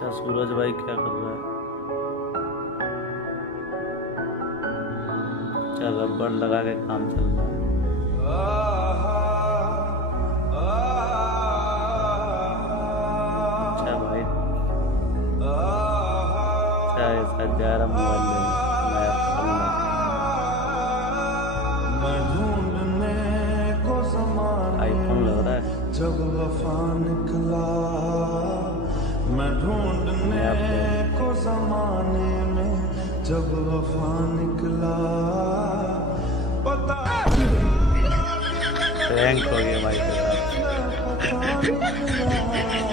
अच्छा सूरज भाई क्या कर रहा है? क्या रबड़ लगा के काम चल रहा है? अच्छा भाई, अच्छा ऐसा जा रहा मोबाइल लेने नया फोन आईफोन लग रहा है। जब वफा निकला मैं ढूंढने नया फोन को जमाने में, जब वफा निकला पता प्रैंक हो गया भाई के साथ। पता निकला